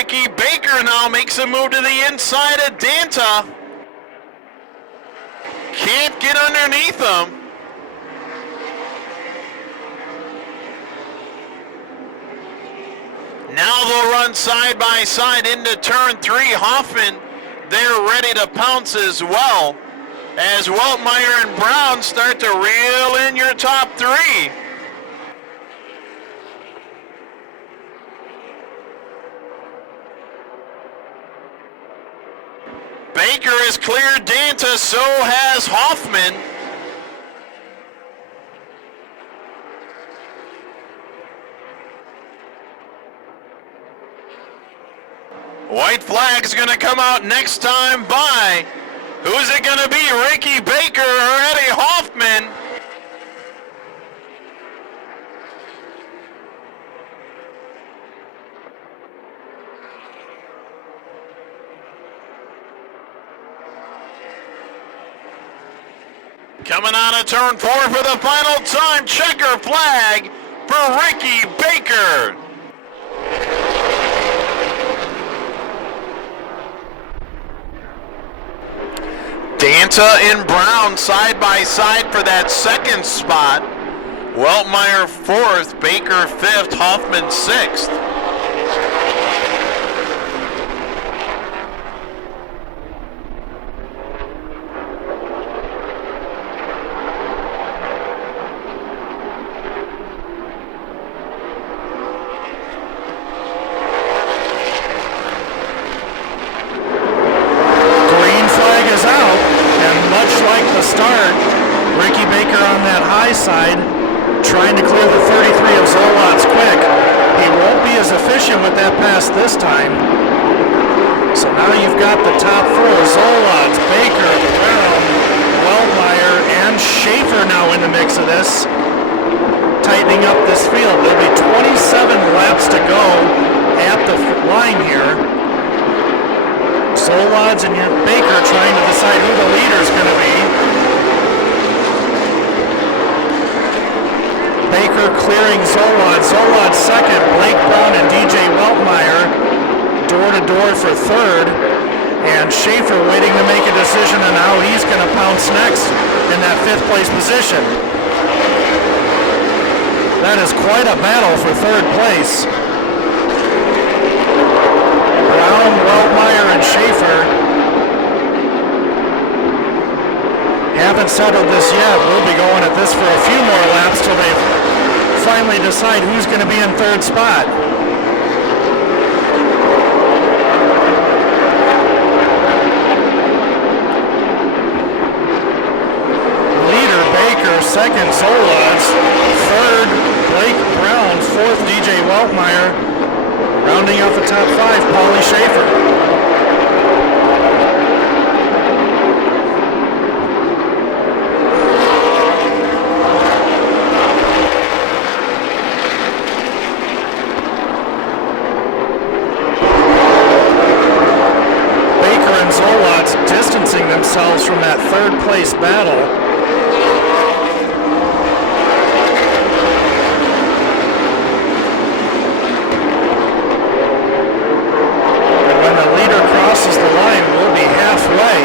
Ricky Baker now makes a move to the inside of Danta. Can't get underneath him. Now they'll run side by side into turn 3. Hoffman, they're ready to pounce as well, as Weltmeyer and Brown start to reel in your top 3. Baker has cleared Danta, so has Hoffman. White flag's gonna come out next time by. Who's it gonna be, Ricky Baker or Eddie Hoffman? Coming out of turn 4 for the final time, checker flag for Ricky Baker. Danta and Brown side by side for that second spot. Weltmeyer 4th, Baker 5th, Hoffman 6th. Side, trying to clear the 33 of Zolot's quick. He won't be as efficient with that pass this time. So now you've got the top 4, Zolot's, Baker, Brown, Weltmeyer, and Schaefer now in the mix of this, tightening up this field. There'll be 27 laps to go at the line here. Zolot's and your Baker trying to decide who the leader is going to be. Baker clearing Zolot. Zolot second. Blake Brown and DJ Weltmeyer door to door for third. And Schaefer waiting to make a decision on how he's going to pounce next in that 5th place position. That is quite a battle for 3rd place. Brown, Weltmeyer, and Schaefer haven't settled this yet. We'll be going at this for a few more laps till they finally decide who's going to be in 3rd spot. Leader Baker, 2nd Zolot's, 3rd Blake Brown, 4th DJ Weltmeyer, rounding out the top 5, Paulie Schaefer. Themselves from that 3rd place battle. And when the leader crosses the line, we'll be halfway.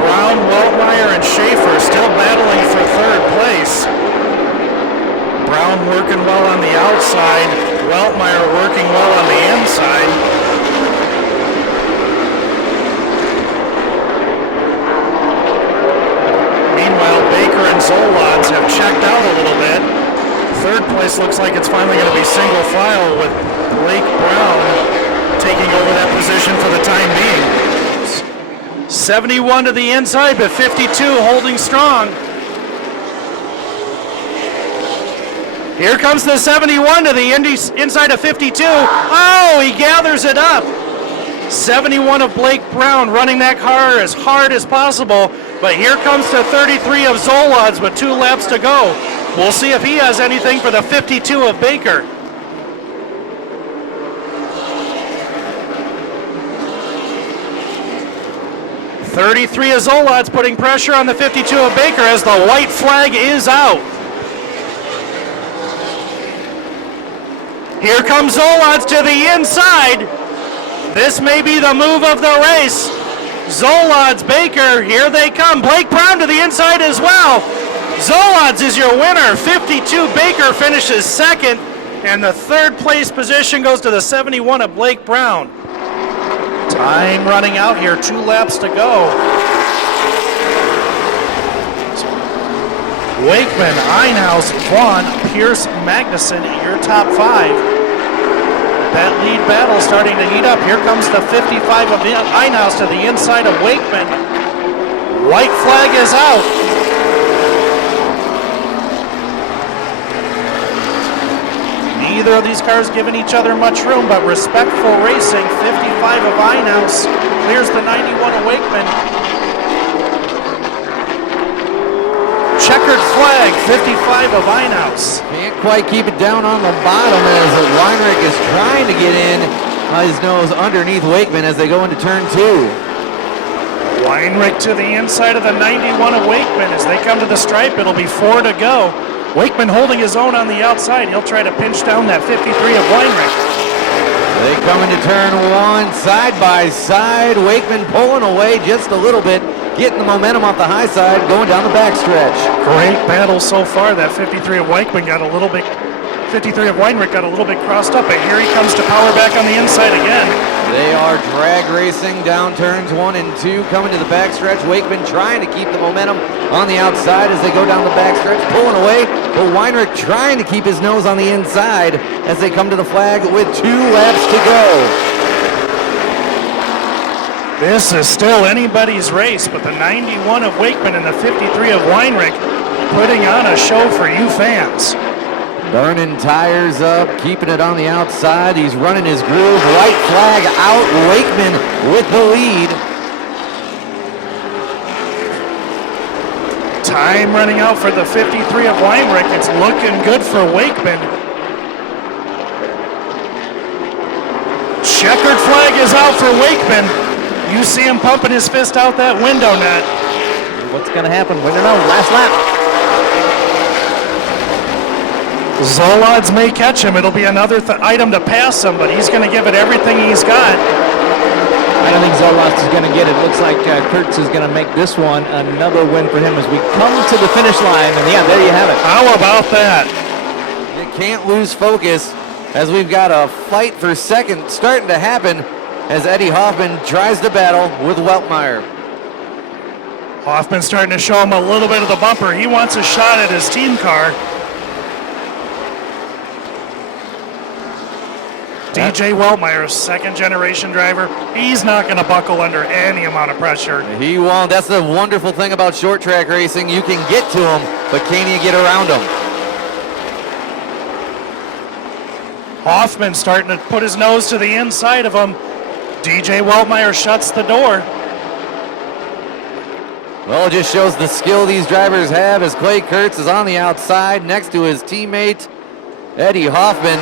Brown, Weltmeyer, and Schaefer still battling for 3rd place. Brown working well on the outside, Weltmeyer working well on the inside. Meanwhile, Baker and Zolot's have checked out a little bit. 3rd place looks like it's finally going to be single file with Blake Brown taking over that position for the time being. 71 to the inside, but 52 holding strong. Here comes the 71 to the inside of 52. Oh, he gathers it up. 71 of Blake Brown running that car as hard as possible. But here comes the 33 of Zolot's with 2 laps to go. We'll see if he has anything for the 52 of Baker. 33 of Zolot's putting pressure on the 52 of Baker as the white flag is out. Here comes Zolot's to the inside. This may be the move of the race. Zolot's, Baker, here they come. Blake Brown to the inside as well. Zolot's is your winner. 52 Baker finishes second, and the third place position goes to the 71 of Blake Brown. Time running out here, 2 laps to go. Wakeman, Einhaus, Vaughn, Pierce, Magnuson, your top 5. That lead battle starting to heat up. Here comes the 55 of Einhaus to the inside of Wakeman. White flag is out. Neither of these cars giving each other much room, but respectful racing. 55 of Einhaus clears the 91 of Wakeman. Checkered flag, 55 of Einhaus. Can't quite keep it down on the bottom as Weinrich is trying to get in his nose underneath Wakeman as they go into turn 2. Weinrich to the inside of the 91 of Wakeman. As they come to the stripe, it'll be 4 to go. Wakeman holding his own on the outside. He'll try to pinch down that 53 of Weinrich. They come into turn 1 side by side. Wakeman pulling away just a little bit, getting the momentum off the high side, going down the backstretch. Great battle so far. That 53 of Wakeman got a little bit, 53 of Weinrich got a little bit crossed up, but here he comes to power back on the inside again. They are drag racing down turns 1 and 2, coming to the backstretch. Wakeman trying to keep the momentum on the outside as they go down the backstretch, pulling away, but Weinrich trying to keep his nose on the inside as they come to the flag with 2 laps to go. This is still anybody's race, but the 91 of Wakeman and the 53 of Weinrich putting on a show for you fans. Burning tires up, keeping it on the outside. He's running his groove. White flag out. Wakeman with the lead. Time running out for the 53 of Weinrich. It's looking good for Wakeman. Checkered flag is out for Wakeman. You see him pumping his fist out that window net. What's going to happen? We don't know. Last lap. Zolot's may catch him. It'll be another item to pass him, but he's going to give it everything he's got. I don't think Zolot's is going to get it. Looks like Kurtz is going to make this one another win for him as we come to the finish line. And yeah, there you have it. How about that? You can't lose focus as we've got a fight for second starting to happen as Eddie Hoffman tries to battle with Weltmeyer. Hoffman starting to show him a little bit of the bumper. He wants a shot at his team car. DJ Weltmeyer, second generation driver, he's not going to buckle under any amount of pressure. He won't. That's the wonderful thing about short track racing. You can get to him, but can you get around him? Hoffman starting to put his nose to the inside of him. DJ Weltmeyer shuts the door. Well, it just shows the skill these drivers have as Clay Kurtz is on the outside next to his teammate, Eddie Hoffman.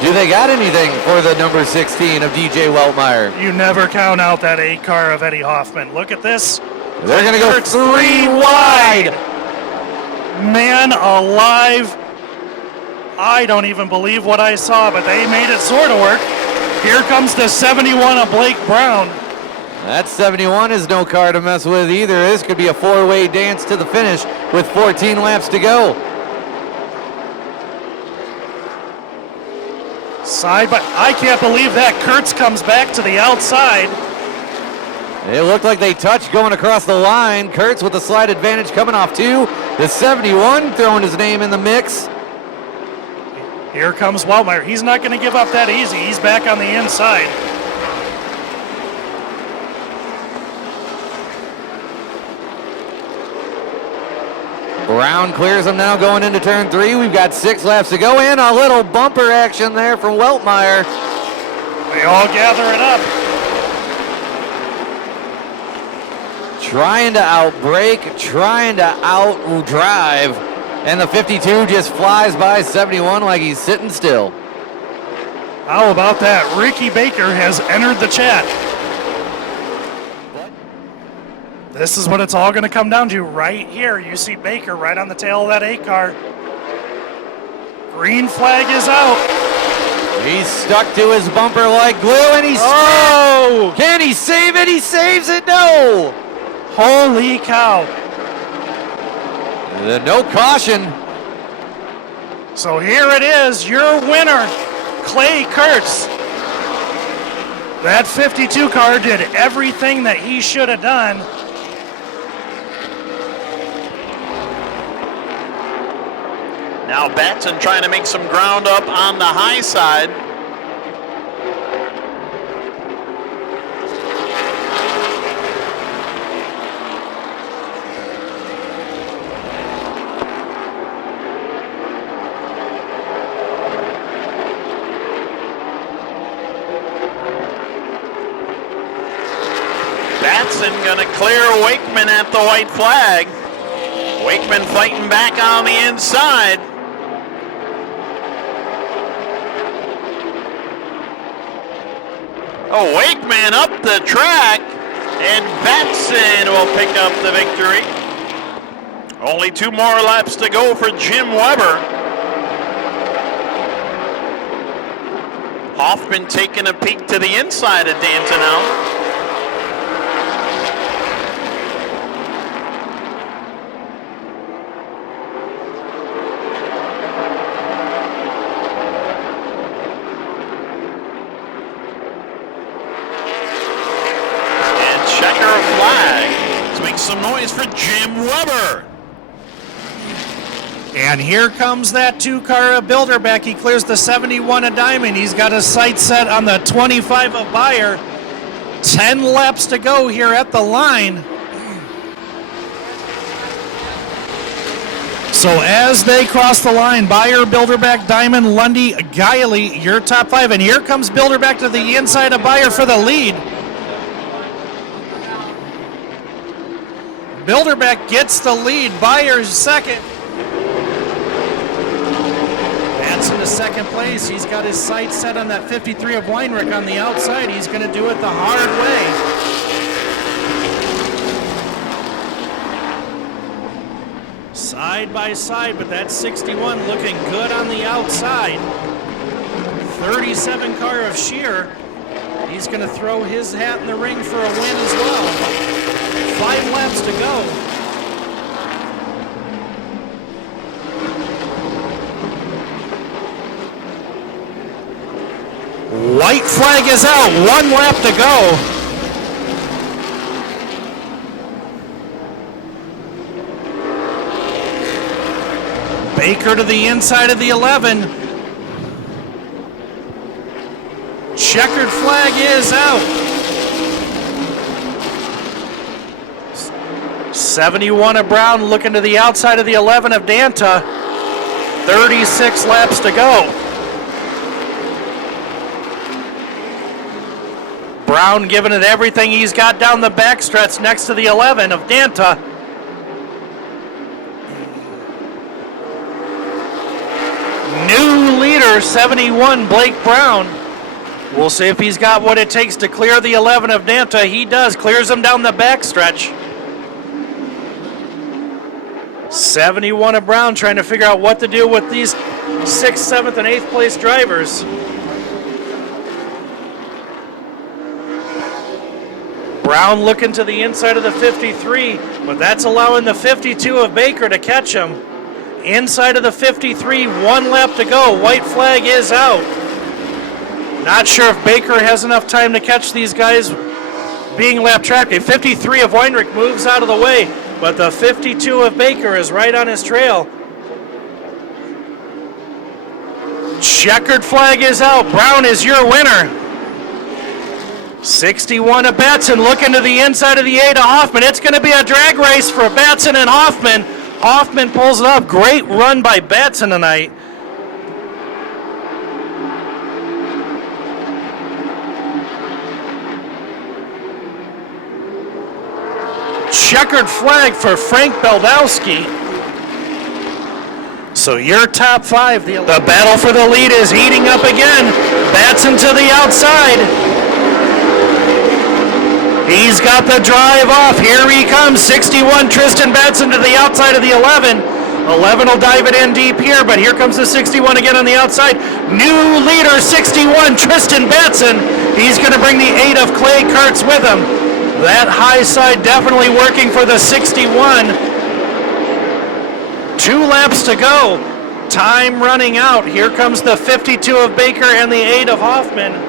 Do they got anything for the number 16 of DJ Weltmeyer? You never count out that 8 car of Eddie Hoffman. Look at this. They're going to go Kurtz 3 wide. Man alive. I don't even believe what I saw, but they made it sort of work. Here comes the 71 of Blake Brown. That 71 is no car to mess with either. This could be a 4-way dance to the finish with 14 laps to go. Side by, I can't believe that. Kurtz comes back to the outside. It looked like they touched going across the line. Kurtz with the slight advantage coming off 2. The 71 throwing his name in the mix. Here comes Weltmeyer. He's not going to give up that easy. He's back on the inside. Brown clears him now going into turn 3. We've got 6 laps to go in. A little bumper action there from Weltmeyer. They all gather it up. Trying to outbrake, trying to outdrive. And the 52 just flies by 71 like he's sitting still. How about that? Ricky Baker has entered the chat. This is what it's all going to come down to right here. You see Baker right on the tail of that 8 car. Green flag is out. He's stuck to his bumper like glue, and he's Can he save it? He saves it. No. Holy cow. No caution. So here it is, your winner, Clay Kurtz. That 52 car did everything that he should have done. Now Batson trying to make some ground up on the high side. Batson gonna clear Wakeman at the white flag. Wakeman fighting back on the inside. Oh, Wakeman up the track, and Batson will pick up the victory. Only 2 more laps to go for Jim Weber. Hoffman taking a peek to the inside of Danton now. Some noise for Jim Weber. And here comes that 2 car of Bilderbeck. He clears the 71 of Diamond. He's got his sights set on the 25 of Bayer. 10 laps to go here at the line. So as they cross the line, Bayer, Bilderbeck, Diamond, Lundy, Guiley, your top 5. And here comes Bilderbeck to the inside of Bayer for the lead. Bilderbeck gets the lead. Bayer's second. Batson to second place. He's got his sights set on that 53 of Weinrich on the outside. He's going to do it the hard way. Side by side, but that 61 looking good on the outside. 37 car of Shear. He's going to throw his hat in the ring for a win as well. 5 laps to go. White flag is out. 1 lap to go. Baker to the inside of the 11. Checkered flag is out. 71 of Brown looking to the outside of the 11 of Danta. 36 laps to go. Brown giving it everything he's got down the backstretch next to the 11 of Danta. New leader, 71, Blake Brown. We'll see if he's got what it takes to clear the 11 of Danta. He does, clears him down the backstretch. 71 of Brown trying to figure out what to do with these 6th, 7th, and 8th place drivers. Brown looking to the inside of the 53, but that's allowing the 52 of Baker to catch him. Inside of the 53, 1 lap to go. White flag is out. Not sure if Baker has enough time to catch these guys being lap tracked. A 53 of Weinrich moves out of the way, but the 52 of Baker is right on his trail. Checkered flag is out. Brown is your winner. 61 of Batson looking to the inside of the 8 of Hoffman. It's going to be a drag race for Batson and Hoffman. Hoffman pulls it up. Great run by Batson tonight. Checkered flag for Frank Beldowski. So your top 5. The battle for the lead is heating up again. Batson to the outside. He's got the drive off. Here he comes. 61, Tristan Batson to the outside of the 11. 11 will dive it in deep here, but here comes the 61 again on the outside. New leader, 61, Tristan Batson. He's going to bring the 8 of Clay Kurtz with him. That high side definitely working for the 61. 2 laps to go. Time running out. Here comes the 52 of Baker and the 8 of Hoffman.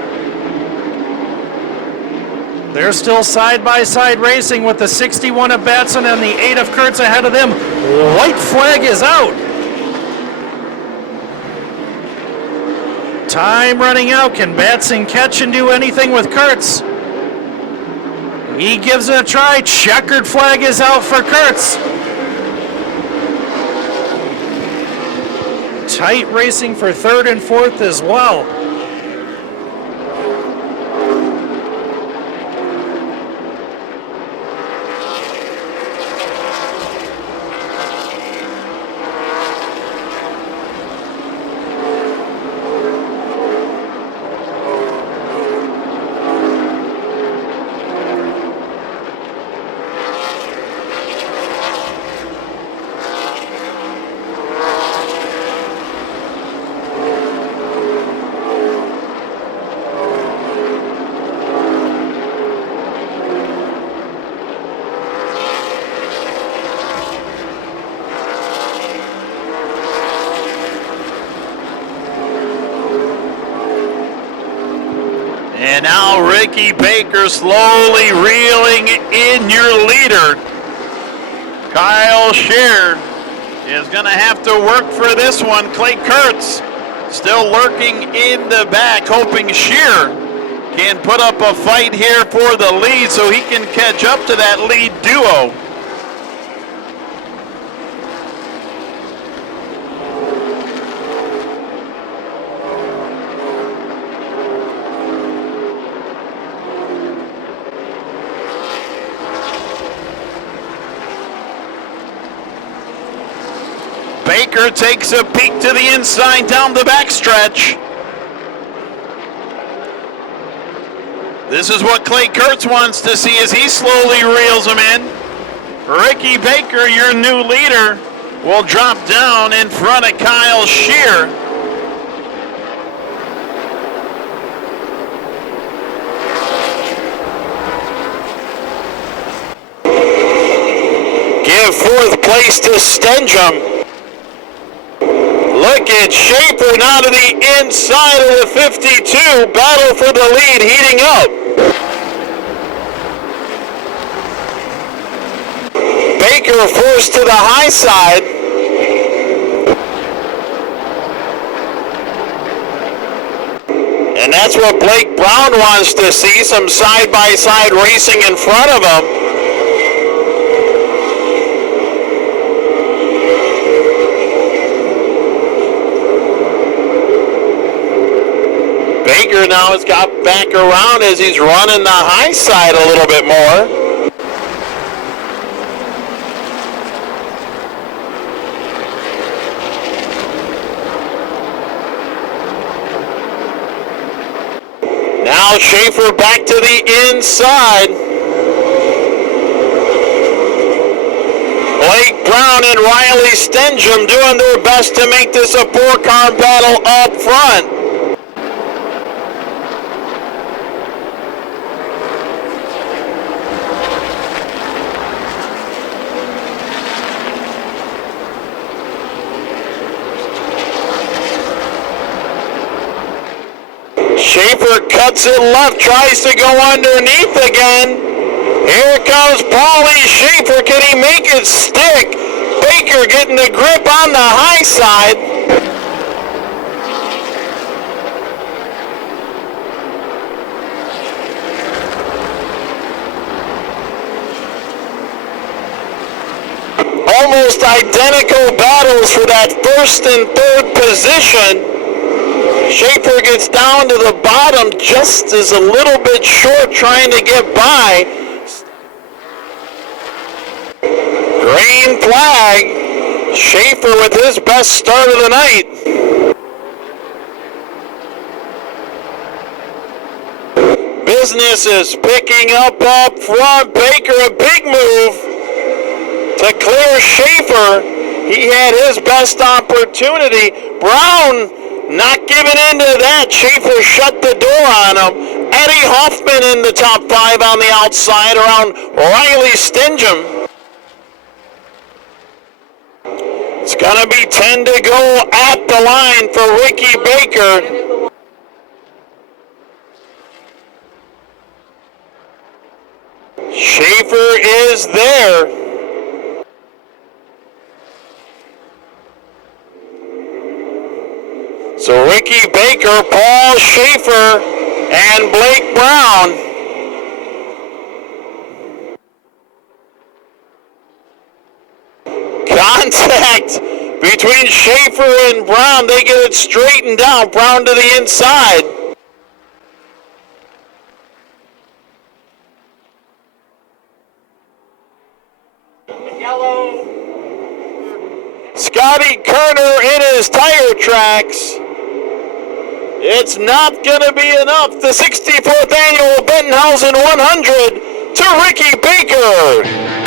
They're still side-by-side racing with the 61 of Batson and the 8 of Kurtz ahead of them. White flag is out. Time running out. Can Batson catch and do anything with Kurtz? He gives it a try. Checkered flag is out for Kurtz. Tight racing for 3rd and 4th as well. And now Ricky Baker slowly reeling in your leader. Kyle Scheer is going to have to work for this one. Clay Kurtz still lurking in the back, hoping Scheer can put up a fight here for the lead so he can catch up to that lead duo. Baker takes a peek to the inside down the backstretch. This is what Clay Kurtz wants to see as he slowly reels him in. Ricky Baker, your new leader, will drop down in front of Kyle Scheer. Give 4th place to Stenjum. Look at Schaefer now to the inside of the 52. Battle for the lead heating up. Baker forced to the high side. And that's what Blake Brown wants to see, some side-by-side racing in front of him. Baker now has got back around as he's running the high side a little bit more. Now Schaefer back to the inside. Blake Brown and Riley Stenjum doing their best to make this a 4-car battle up front. Schaefer cuts it left, tries to go underneath again. Here comes Paulie Schaefer. Can he make it stick? Baker getting the grip on the high side. Almost identical battles for that 1st and 3rd position. Schaefer gets down to the bottom, just is a little bit short trying to get by. Green flag. Schaefer with his best start of the night. Business is picking up front. Baker, a big move to clear Schaefer. He had his best opportunity. Brown not giving in to that. Schaefer shut the door on him. Eddie Hoffman in the top 5 on the outside around Riley Stingham. It's going to be 10 to go at the line for Ricky Baker. Schaefer is there. So Ricky Baker, Paul Schaefer, and Blake Brown. Contact between Schaefer and Brown. They get it straightened out. Brown to the inside. Yellow. Scotty Kerner in his tire tracks. It's not going to be enough. The 64th annual Bentonhausen 100 to Ricky Baker.